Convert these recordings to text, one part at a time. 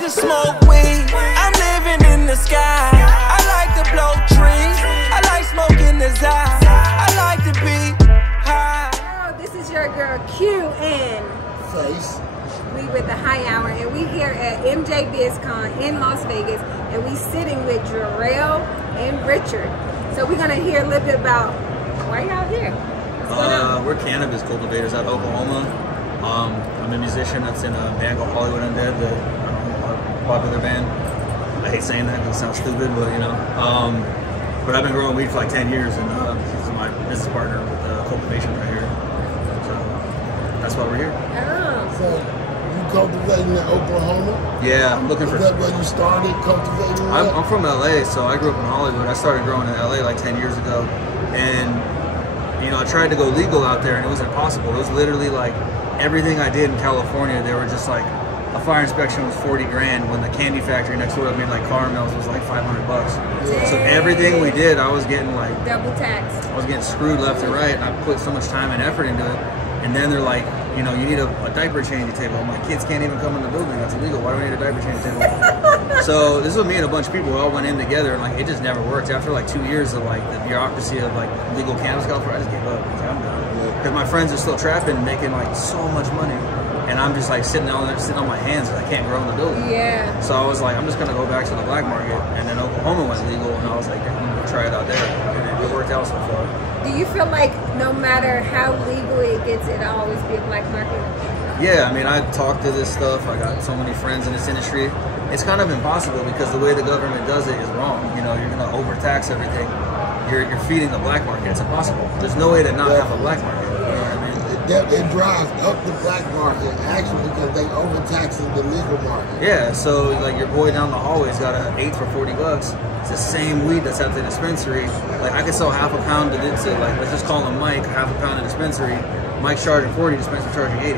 to smoke weed. I'm living in the sky. I like to blow trees. I like smoking the Zai. I like to be high. Oh, this is your girl Q and Face. we with the High Hour, and we here at MJ BizCon in Las Vegas, and we sitting with Jorel and Richard. So we're gonna hear a little bit about why y'all here. We're cannabis cultivators out of Oklahoma. I'm a musician that's in a band called Hollywood Undead, a popular band. I hate saying that because it sounds stupid, but you know. But I've been growing weed for like 10 years, and this is my business partner with cultivation right here. So that's why we're here. Oh. So you cultivating in Oklahoma? Yeah, I'm looking for. Is that where you started cultivating? I'm from LA, so I grew up in Hollywood. I started growing in LA like 10 years ago, and you know, I tried to go legal out there, and it was impossible. It was literally like everything I did in California. They were just like, a fire inspection was 40 grand when the candy factory next door that made like caramels was like 500 bucks. So everything we did, I was getting like double tax. I was getting screwed left and right, and I put so much time and effort into it. And then they're like, you know, you need a diaper changing table. I'm like, kids can't even come in the building. That's illegal. Why do I need a diaper changing table? So this was me and a bunch of people. We all went in together, and like it just never worked. After like 2 years of like the bureaucracy of like legal cannabis California, I just gave up. I was like, I'm done. Because my friends are still trapping, making like so much money, and I'm just like sitting on my hands because I can't grow in the building. Yeah. So I was like, I'm just gonna go back to the black market, and then Oklahoma went legal, and I was like, I'm gonna try it out there, and it worked out so far. Do you feel like no matter how legal it gets, it'll always be a black market? Yeah, I mean, I talk to this stuff. I got so many friends in this industry. It's kind of impossible because the way the government does it is wrong. You know, you're gonna overtax everything. You're feeding the black market. It's impossible. There's no way to not have a black market. You know what I mean? It drives up the black market actually because they overtaxing the legal market. Yeah, so like your boy down the hallway's got an 8 for 40 bucks. It's the same weed that's at the dispensary. Like I could sell half a pound to like let's just call him Mike, half a pound to dispensary. Mike's charging 40, dispensary charging 80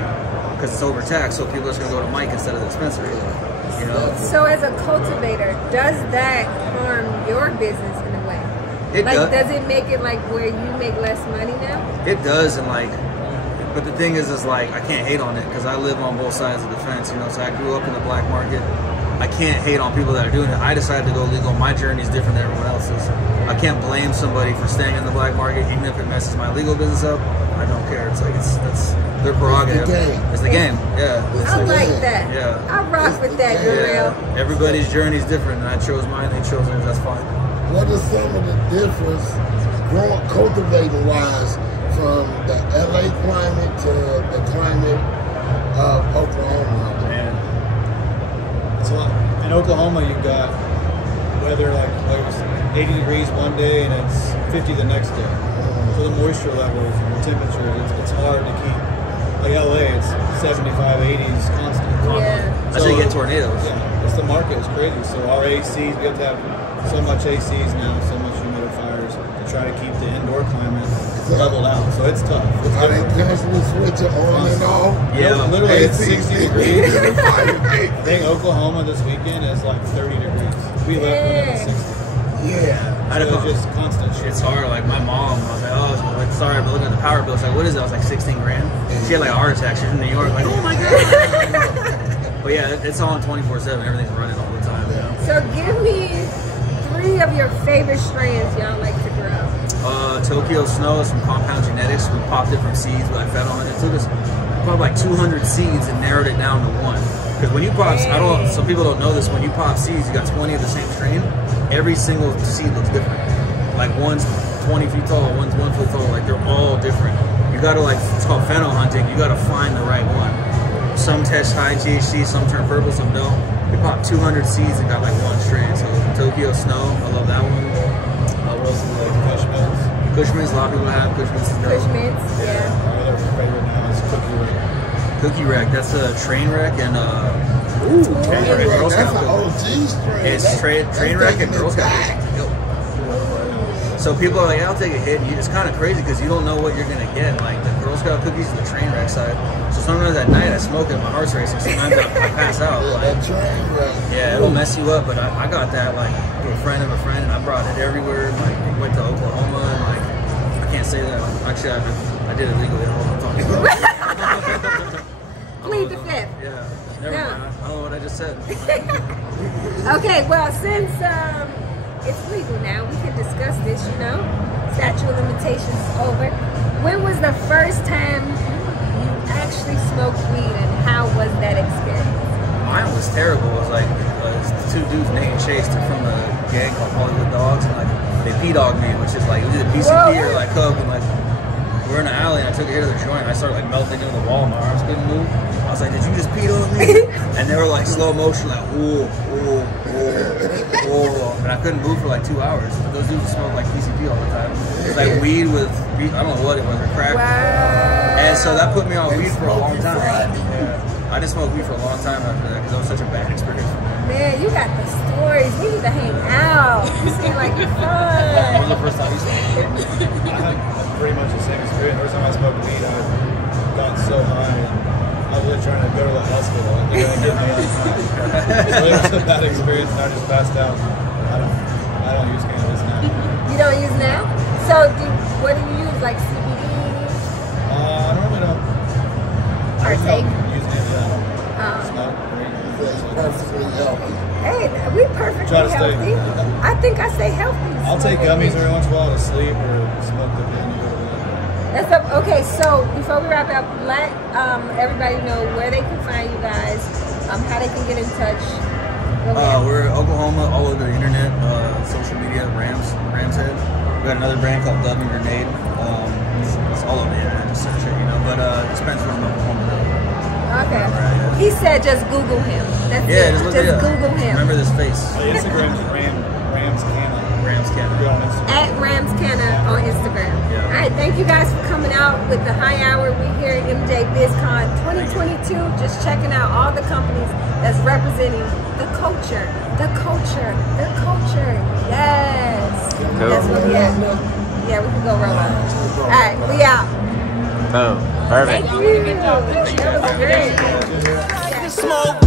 because it's overtaxed. So people are just gonna go to Mike instead of the dispensary. You know. So as a cultivator, does that harm your business in a way? Does it make it like where you make less money now? It does, and like. But the thing is like, I can't hate on it because I live on both sides of the fence, you know, so I grew up in the black market. I can't hate on people that are doing it. I decided to go legal. My journey is different than everyone else's. I can't blame somebody for staying in the black market, even if it messes my legal business up. I don't care. It's like, that's their prerogative. It's the game. Yeah. I like that. Yeah. I rock with that, Jorel. Yeah. Everybody's journey is different, and I chose mine, they chose theirs. That's fine. What is some of the difference, cultivating-wise, from the LA climate to the climate of Oklahoma? Man, it's a lot. In Oklahoma, you've got weather like it's 80 degrees one day and it's 50 the next day. So the moisture levels and the temperature, it's hard to keep. Like LA, it's 75, 80s constant. Yeah. So you get tornadoes. Yeah, it's the market. It's crazy. So our ACs, we have to have so much ACs now, so much humidifiers to try to keep the indoor climate leveled out, so it's tough. Are they constantly switching on and off? Yeah, literally it's 60 degrees. I think Oklahoma this weekend is like 30 degrees. We left when it was 60. Yeah. So it's just constant shit. It's hard. Like my mom, I was like, oh, like, sorry, I'm looking at the power bill. She's like, what is it? I was like, 16 grand. She had like a heart attack. She's in New York. Like, oh my god. But yeah, it's on 24/7. Everything's running all the time. Yeah. So give me 3 of your favorite strains y'all like to grow. Tokyo Snow is from Compound Genetics. We popped it from seeds, but I fed on it. It took us probably like 200 seeds and narrowed it down to 1. Because when you pop, some people don't know this, when you pop seeds, you got 20 of the same strain. Every single seed looks different. Like one's 20 feet tall, one's 1 foot tall. Like they're all different. You gotta it's called pheno hunting. You gotta find the right one. Some test high THC, some turn purple, some don't. We popped 200 seeds and got like 1 strain. So Tokyo Snow, I love that one. What else is like Cushman's? Cushman's, a lot of people have Cushman's. Cushman's, yeah. Our other favorite now is Cookie Wreck. Cookie Wreck, that's a train wreck and Train Wreck, that's an OG strain. It's train wreck and Girl Scout cookies. So people are like, yeah, I'll take a hit, and it's kind of crazy because you don't know what you're gonna get. Like the Girl Scout cookies and the train wreck side. So sometimes at night I smoke it, my heart's racing. Sometimes I pass out. That train wreck. Yeah, it'll mess you up. But I got that like through a friend of a friend, and I brought it everywhere. Like went to Oklahoma, and like I can't say that. Actually, I did it legally. I don't know what I'm talking about. plead the fifth. Yeah. Never No. mind. I don't know what I just said. Okay, well, since it's legal now, we can discuss this, you know. Statute of limitations is over. When was the first time you actually smoked weed, and how was that experience? Mine was terrible. It was like two dudes, Nate and Chase, they're from a gang called Hollywood Dogs, and like they P-dogged me, which is like either PCP or like coke, and like we're in the alley, and I took a hit of the joint, and I started like melting into the wall, and my arms couldn't move. I was like, "Did you just P-dog me?" And they were like slow motion, like ooh, ooh, ooh, ooh, and I couldn't move for like 2 hours. But those dudes smoked like PCP all the time. It's like weed with I don't know what it was, or crack. Wow. And so that put me on weed for a long time. Friday. Yeah. I didn't smoke weed for a long time after that because it was such a bad experience for me. Man, you got the stories. We need to hang out. You seem like When was fun. the first time you smoked? I had pretty much the same experience. The first time I smoked weed, I got so high, and I was really trying to go to the hospital, and they didn't get me on time. So it was a bad experience, and I just passed out. I don't use cannabis now. You don't use now? So, what do you use? Like CBD? I normally don't. Partake? Use any of that. It's not great. Perfectly healthy. Hey, we perfectly Try to stay- healthy. I think I stay healthy. I'll take smoking gummies weed. every once in a while to sleep, or smoke the pen to go to bed. That's up. Okay, so before we wrap up, let everybody know where they can find you guys, how they can get in touch. We're in Oklahoma, all over the internet, social media, Ramshead. We got another brand called Dub and Grenade. It's all over the internet, just search it, you know. But dispensaries in Oklahoma. Okay. Right, yeah. He said just Google him. That's Yeah, it. just look Just it up. Google him. Remember this face. The Instagram's Rams Canna. Rams Go Cannabis. on Instagram. At Rams Canna on Instagram. Yeah. All right, thank you guys for coming out with the High Hour. We here at MJ BizCon 2022, just checking out all the companies that's representing the culture, the culture, the culture. Yes. Cool. That's what we at. Yeah, we can go roll up. All right, we out. Oh, perfect. Thank you. That was great. Smoke